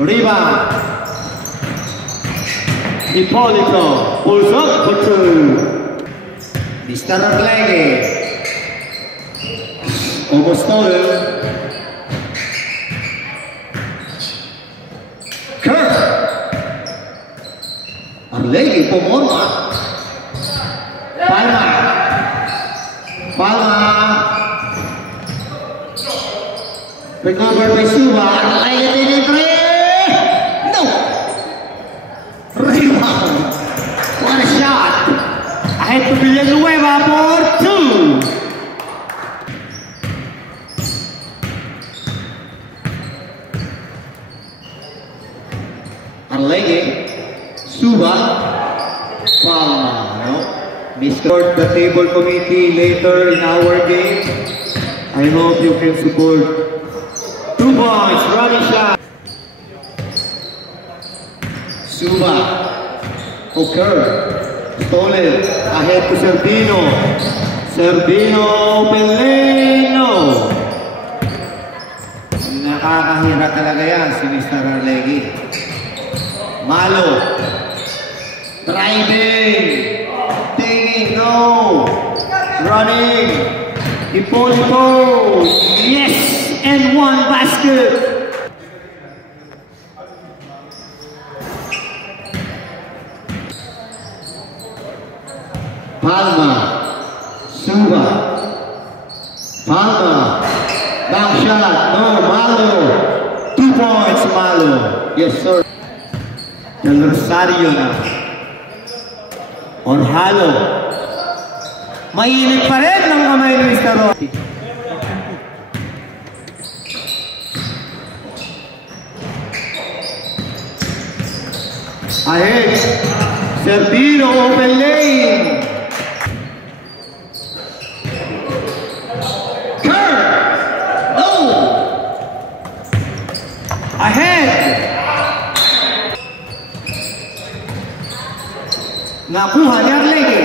Rebound. Ippolito pulls up for two. Mr. Arlegui. Almost stolen. Kirk. Arlegui pumorma. Palma. Recover by Suba. Arlegui taking three. No. Rebound. What a shot. Ahead to Villanueva for two. Arlegui, Suba, Palma, no? Mr. The table committee later in our game. I hope you can support. 2 points, running shot. Suba, Oker, stolen, ahead to Serbino. Serbino, open lane, no. Nakakahira talaga yan si Mr. Arlegui. Malo, driving, taking, no, running, Ippolito, yes, and one basket. Palma, Suba, Palma, bank shot, no, Malo, 2 points, Malo, yes sir. Del Rosario na. Orhalo. Mainit pa rin ng kamay ni Mr. Rossi. Ahead. Serbino open lane. Kerr. No. Ahead. Nakuha ni Arlegui.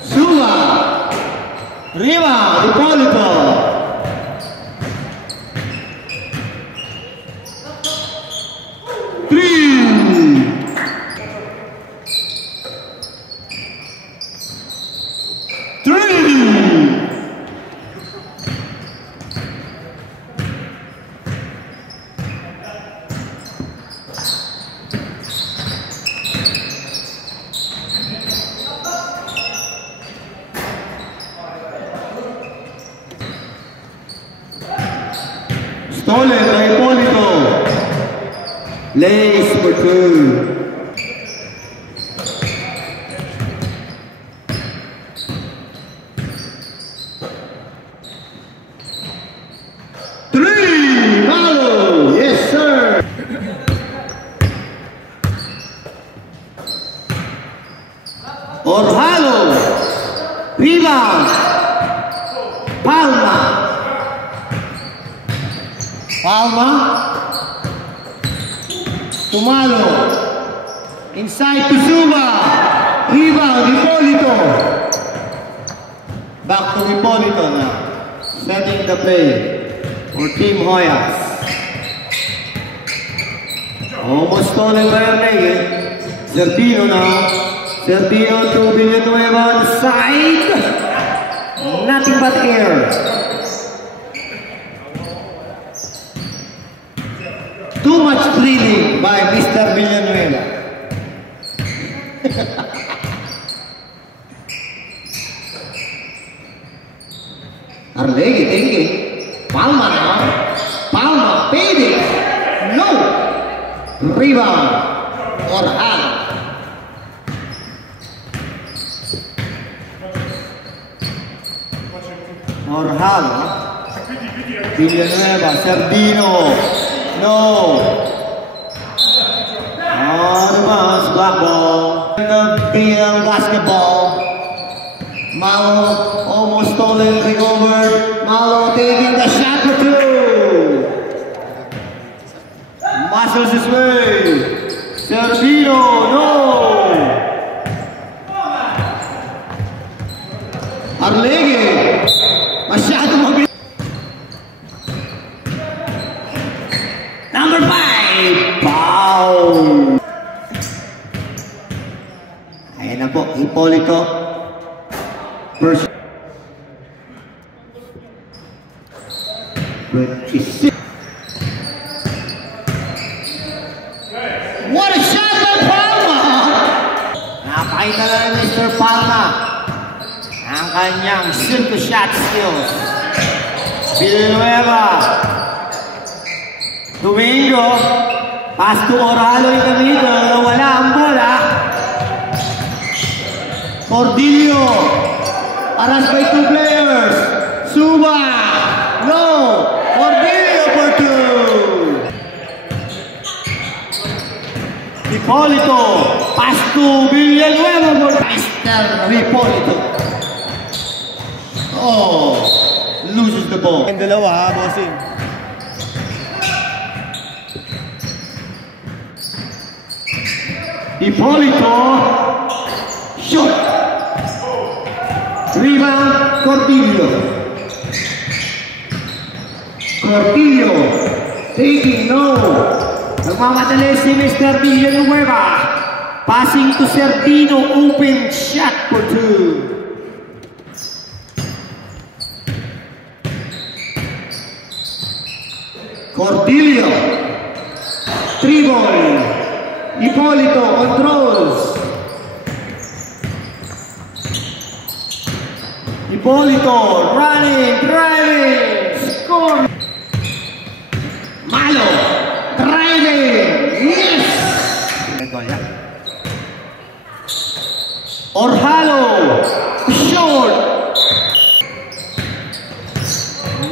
Suba. Rebound, Ippolito. Stolen by Ippolito. Lays for two. Three! Malo! Yes, sir! Orhalo. Rebound. Palma. Palma, Tumalo, inside to Suba, rebound, Ippolito. Back to Ippolito now, setting the play for Team Hoyas. Almost stolen by Arlegui. Serbino now, Serbino to Villanueva on the side, nothing but air. Too much drilling by Mr. Villanueva. Arlegui thinking. Palma now. Palma paid it. No. Rebound. Orhalo. Orhalo. Villanueva. Serbino. No. Advance black ball. The PL basketball. Malo almost stolen, recovered. Malo taking the shot for two. Muscles his way. Serbino, no. Arlegui. Ayan na po, Hipolito. First. 26. What a shot by Palma! Napakita na ni Mr. Palma ang kanyang circle shot skills. Villanueva. Domingo. Pass to Oralo yung kamito. Wala ang bola. Cordillo. Aras by two players. Suba. No. Cordillo for two. Hipolito. Pass to Villanueva for Mr. Hipolito. Oh. Loses the ball. Yung dalawa ha, bossing. Hipolito. Shot. Rebound, Cordillo. Cordillo. Taking no. Nagmamadali si Mr. Villanueva. Passing to Sardino. Open shot for two. Cordillo. Three ball. Hipolito controls. Hipolito running, driving, score. Malo driving, yes. Orhalo short.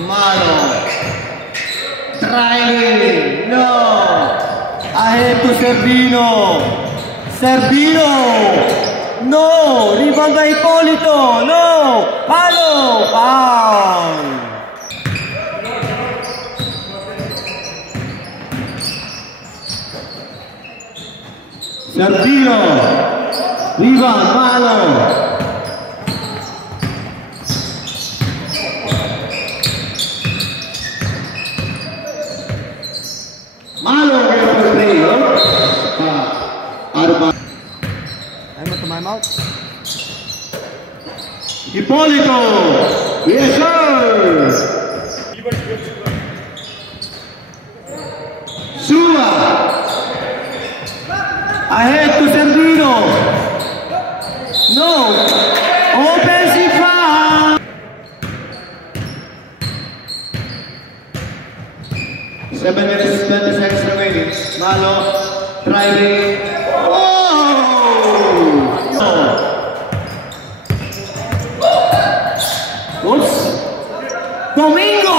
Malo driving, no. Ahead to Servino. Servino. No. Rebound by Hipolito. No. Palo. Foul. Servino. Rebound. Malo. Malo for three. Arba. Time out to my mouth. Hipolito. Yes, sir. Suba. Ahead to Servino. No. Offensive foul. 7 minutes, 20 seconds remaining. Malo, driving. Oops. Domingo.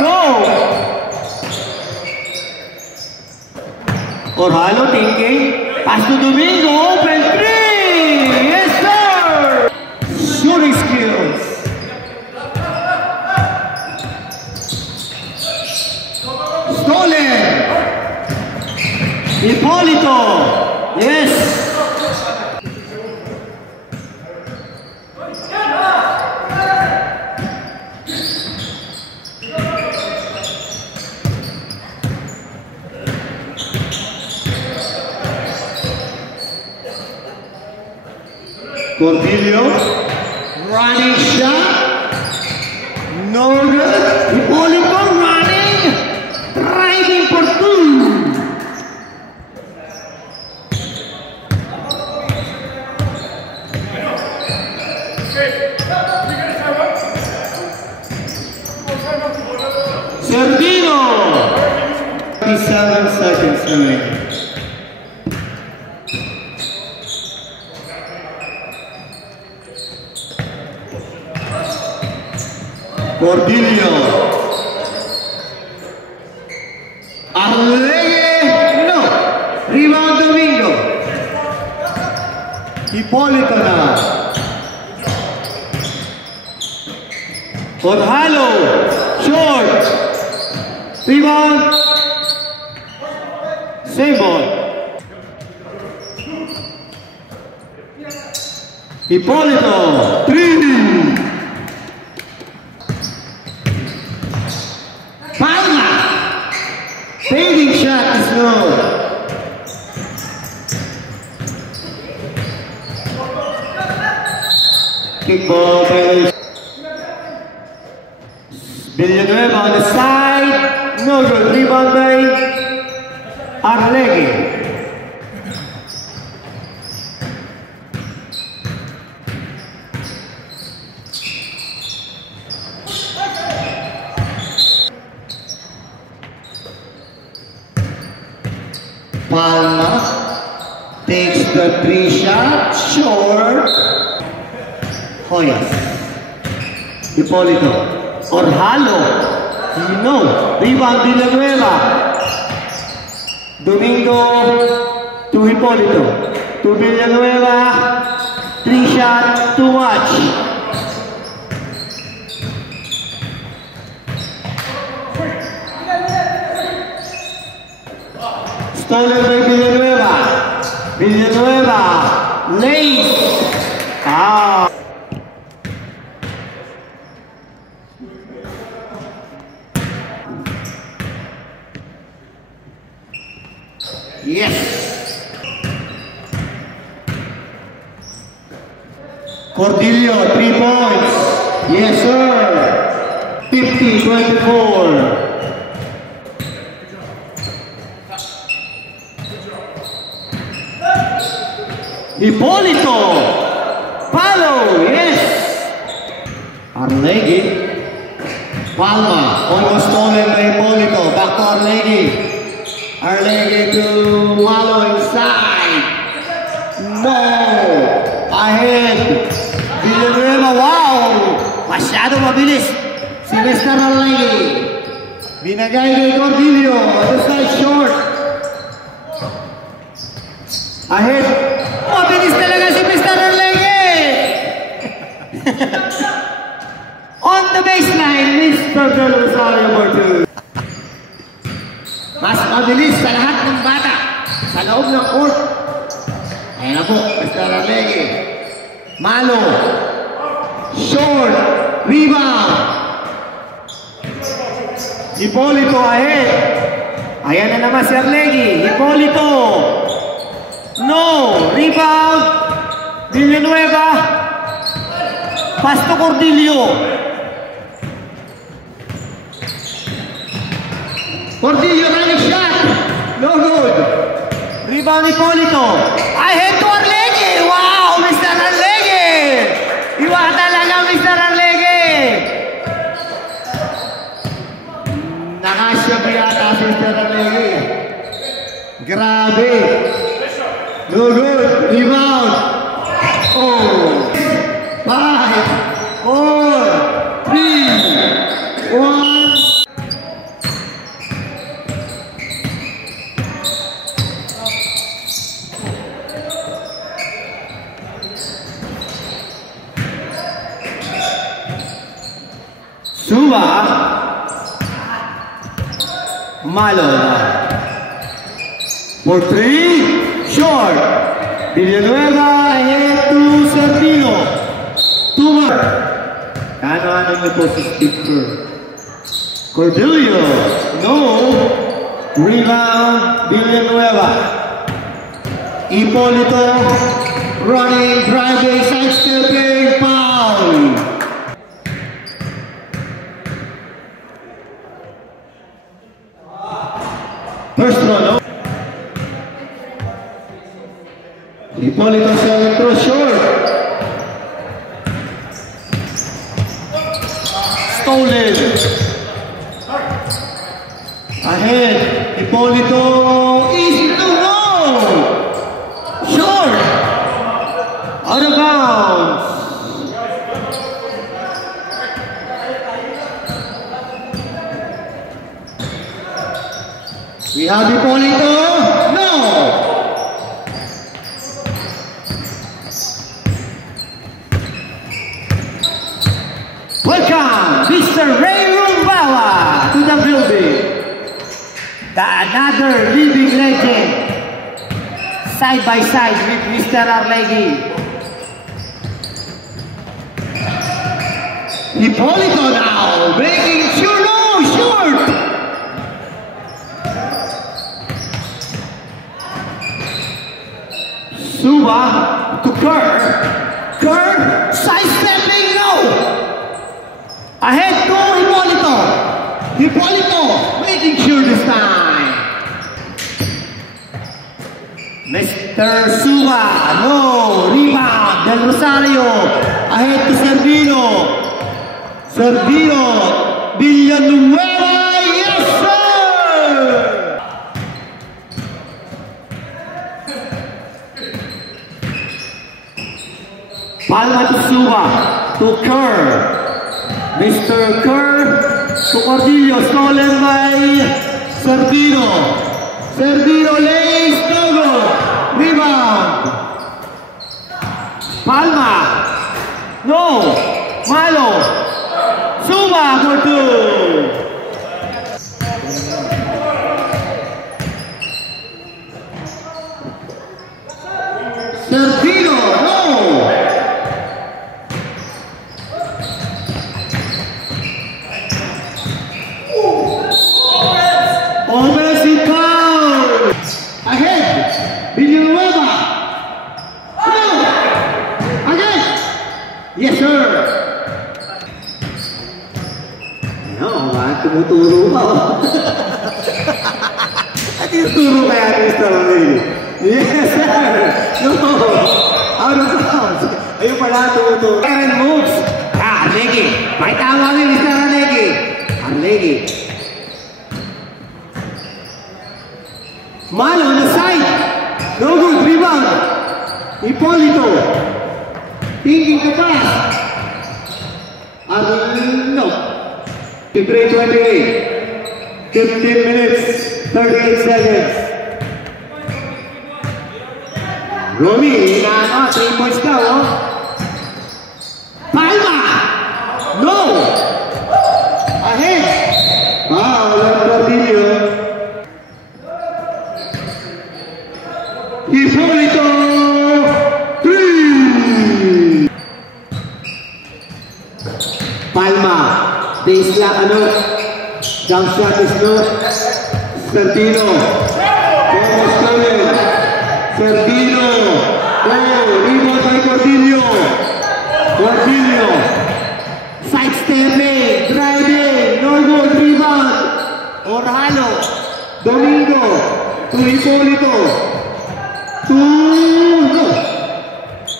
No. Orhalo thinking. Pass to Domingo. Open three. Yes, sir. Shooting skills. Stolen. Hipolito. Yes. Cordillo. Running shot. No good. Hipolito running. Driving for two. Servino. 37 seconds remaining. Cordillo. Arlegue. No. Rebound Domingo. Hipolito na. Orhalo. Short. Rebound. Same ball. Hipolito. Three. Palma. Fading shot is no. Kickball violation. Villanueva on the side. No good. Rebound by Arlegui. Palma takes the 3-shot, short. Hoyas. Hipolito. Orhalo. No. Rebound Villanueva. Domingo to Hipolito. To Villanueva. 3-shot, too much. Stolen by Villanueva. Villanueva. Late. Ah. Yes. Cordillo, 3 points. Yes, sir. 50-24. Hipolito! Palo! Yes! Arlegui. Palma. Almost stolen by Hipolito. Back to Arlegui. Arlegui to Malo inside. No! Ahead. Villanueva. Wow! Masyado mabilis. Si Mr. Arlegui. Binagay kay Cordillo. The side short. Ahead. Mabilis talaga si Mr. Arlegui! On the baseline, Mr. Del Rosario Martinez. Mas mabilis sa lahat ng bata sa loob ng court. Ayan na po, Mr. Arlegui. Malo. Short. Rebound. Hipolito ahead. Ayan na naman si Arlegui. Hipolito. No! Rebound! Villanueva! Pass to Cordillo! Cordillo running shot! No good! Rebound Hipolito! Ahead to Arlegui! Wow! Mr. Arlegui! Iwa talaga Mr. Arlegui! Nakasyabi yata si Mr. Arlegui. Grabe! No good. Rebound. Oh. 5, 4, 3, 1. Suba. Malo. For 3. Short. Villanueva ahead to Sardino. Tumar. Ano-ano niyo po si Steve Kerr. Cordillo. No. Rebound. Villanueva. Hipolito. Running, driving, sidestepping, foul. First run. Hipolito selling through short. Stolen. Ahead. Hipolito. Easy to go. Short. Out of bounds. We have Hipolito. No. Welcome, Mr. Ray Rumbawa to the building. The another living legend, side by side with Mr. Arlegui. Hipolito now, breaking through, no, short. Suba to Kerr. Kerr, side-stepping, no! Ahead to Hipolito. Hipolito, making sure this time. Mr. Suga, no! Rebound, Del Rosario. Ahead to Servino. Servino, Villanueva, yes sir! Palma to Suga, to Kerr. Mr. Kerr to Cordillo, stolen by Servino. Servino lays, no good. Rebound. Palma, no. Malo. Suga for two. Servino, no. Offensive foul. Ahead. Villanueva. No. Again. Yes, sir. No, tumuturo pa. At tinuturo kaya Mr. Lee. Yes, sir. No. Out of bounds. Ayun pala, tumuturo. Aaron moves. Arlegi. May tama rin, Mr. Arlegi. Arlegi. Malo on the side. No good. Rebound. Hipolito. Thinking the pass. No. 23-28. 15 minutes. 38 seconds. Romy, 3 points daw. Oh. Palma. No. Ahead. Cordillo. Hipolito. 3. Palma. Baseline, jump shot is no. Servino. Almost coming. Servino. Oh, rebound by Cordillo. Cordillo. Side stepping, driving, no good, rebound. Orhalo. Domingo. To Hipolito. To no.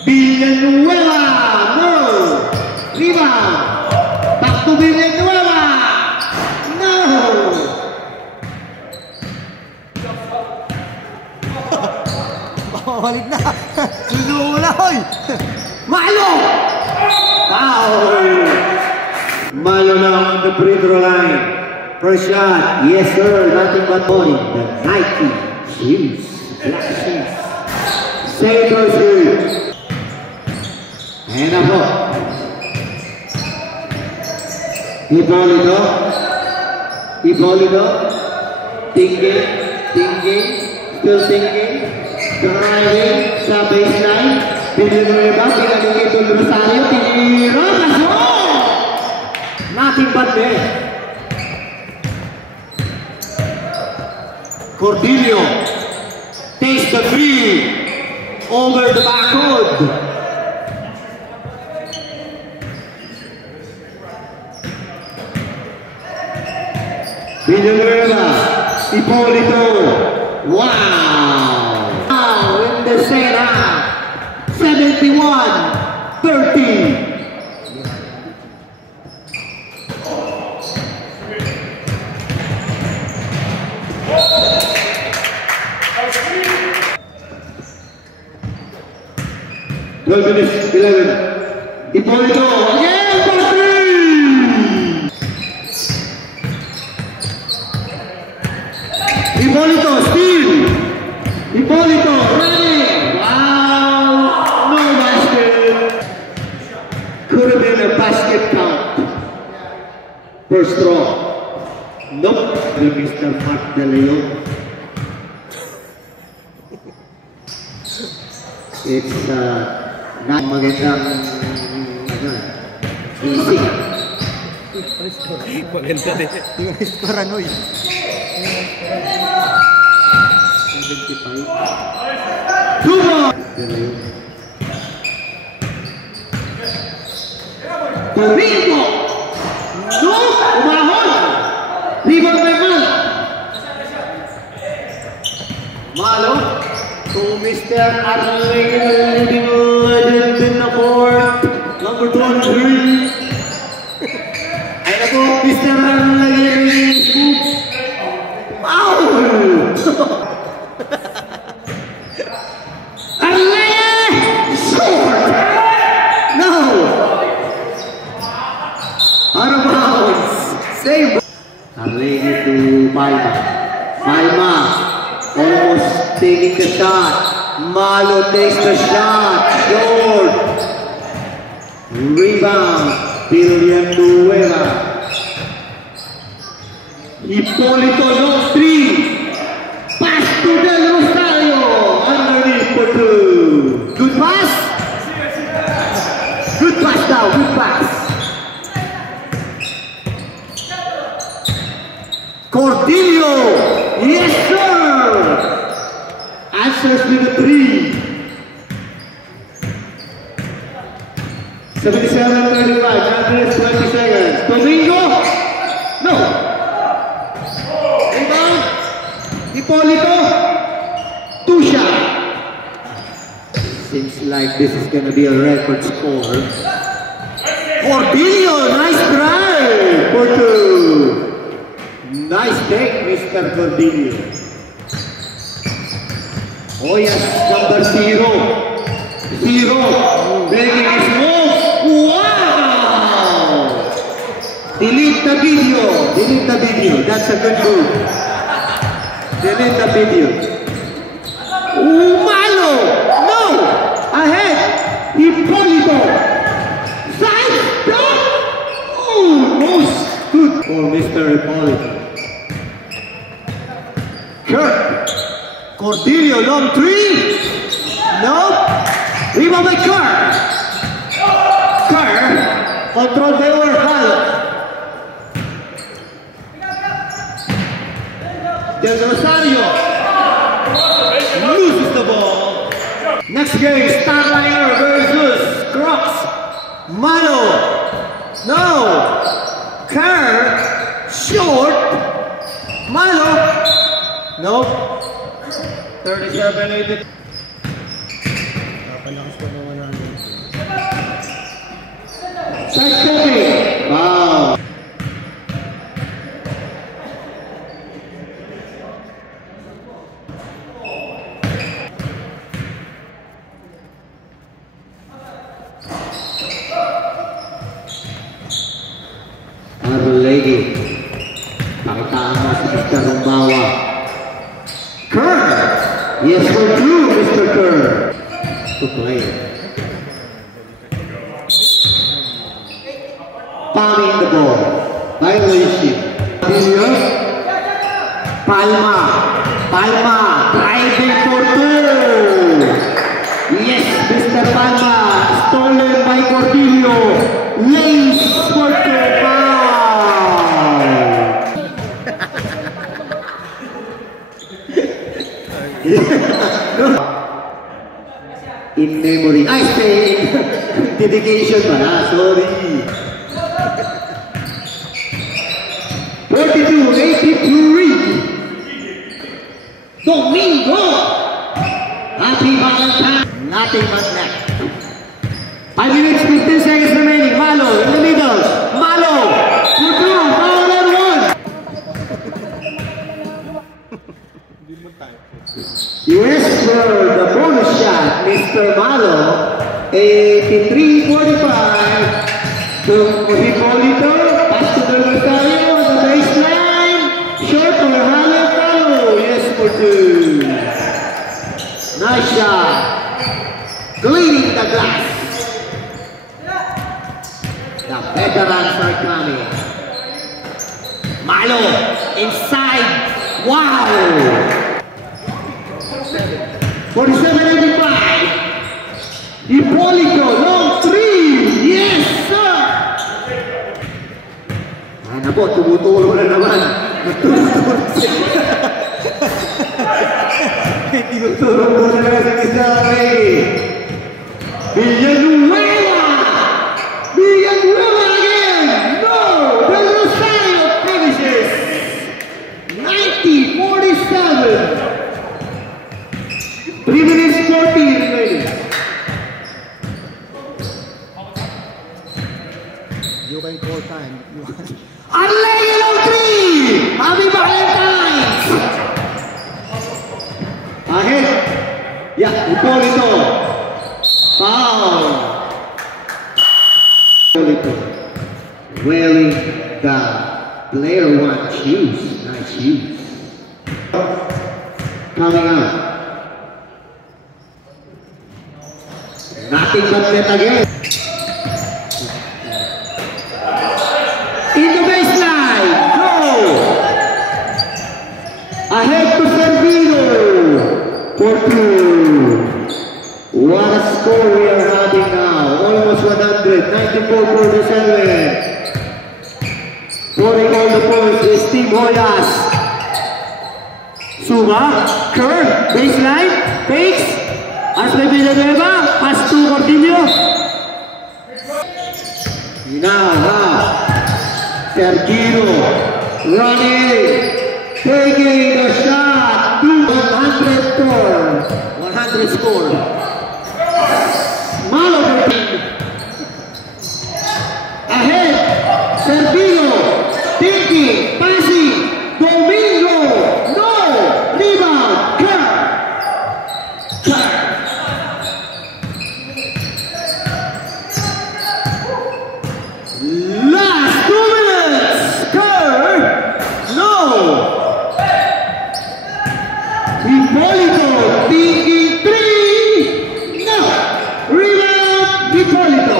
Villanueva. No. Rebound. Back to Villanueva. No. Balik na. Susuko na, hoy. Malo. Foul. Malo na on the free throw line. First shot. Yes, sir. Nothing but body. The Nike shoes. Black shoes. Saber shoes. And up. Hipolito. Hipolito. Thinking. Thinking. Still thinking. Driving sa baseline. Villanueva. Pinagigit Del Rosario. Tinira. Pasok! Nothing but net. Cordillo. Takes the three. Over the backboard. Villanueva, Hipolito, wow! Now in the second half, 71-30. Minutes, 11. Hipolito, again for three! Hipolito, steal! Hipolito, running! Wow! No basket! Could have been a basket count. First draw. Nope. The Mr. Mark De Leon. It's not magandang easy. Maganda din. Yung paranoy. 75. Two more! Domingo! No! Umahon! Rebound by Mal. Malo to Mr. Arlene, leading legend in the court. Number 23. Ay na po, Mr. Arlene. Foul! Arlene! Short! No! Out of bounds. Save. Arlene to Palma. Palma almost taking the shot. Malo takes the shot. Short. Rebound. Villanueva. Hipólito long three. Pass to Del Rosario. Underneath for two. Good pass. Good pass now. Good pass. Cordillo. Yes, sir. Answers with a three. 77-35. Now 20 seconds. Domingo. No. Rebound. Hipólito. Tusha. Seems like this is gonna be a record score. Cordillo. Nice drive. For two. Nice take, Mr. Cordillo. Oh yes, number 0. Breaking his move. Wow! Delete the video. That's a good move. Delete the video. Malo! No! Ahead! Hipólito! Side stop! Most good for Mr. Hipólito. Kirk. Cordillo, long three. Nope. Rebound by Kerr. Control by Orhal. Del Rosario loses the ball. Next game, Starliner versus Crocs. Malo. No. Kerr. Short. Malo. Nope. 37-80. Side stepping. Wow. Arlegi. Pakitaan mo si Mr. Rumbawa. Kerr. Yes, for two, Mr. Kerr. To play. Palming the ball. Violation. Palma. Driving for two. Yes, Mr. Palma. Stolen by Cordillo. Lays for two. In memory. I say dedication pala. Sorry. 42-83. Domingo. Happy Valentine. Nothing but net. 5 minutes, 15 seconds remaining. Malo in the middle. Malo. Two. Foul on one. Yes, sir. The bonus shot, Mr. Malo. 83-45. To Hipólito. Pass to the Rosario on the baseline. Short to Malo. Yes, for two. Nice shot. Cleaning the glass. The veterans are coming. Malo inside. Wow. 47-85. Hipólito, long three. Yes, sir. Ano po, tumutulo na naman. Tinutulong mo na naman sa Isabel. Villanueva. can call time if you want. Arlene of 3! Happy Valentine's! Ahead. Yeah, Hipólito. Foul. Hipólito. Wearing the player 1 shoes. Nice shoes. Coming out. Nothing but net again. In the baseline. Go. Ahead to Servino. For 2. What a score we are having now. Almost 100. 94-47. Scoring all the points is Team Hoyas. Suma, Kerr, baseline, fakes, Aspe Villanueva, pass to Cortillo. Now have Sergio running, taking the shot, 100 score. Malo ahead, Sergio, thinking, passing, Domingo, no, rebound, Kerr. Last 2 minutes, Kerr, no. Hipólito, thinking 3, no. Rebound, Hipólito.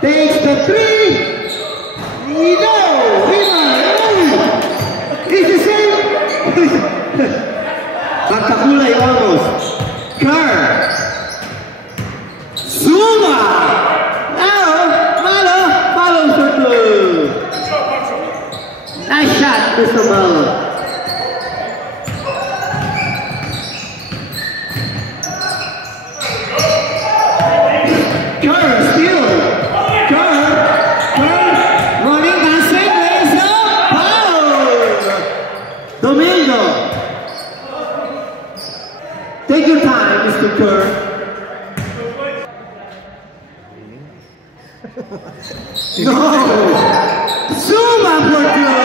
Takes the 3, no. It's the same. Magkakulay almost. Kerr. Zuma. Malo shot. Nice shot, Mr. Malo. Kerr still. Kerr running, dancing, lays up. Foul. Domingo. Take your time, Mr. Kerr. No! Zuma for 2!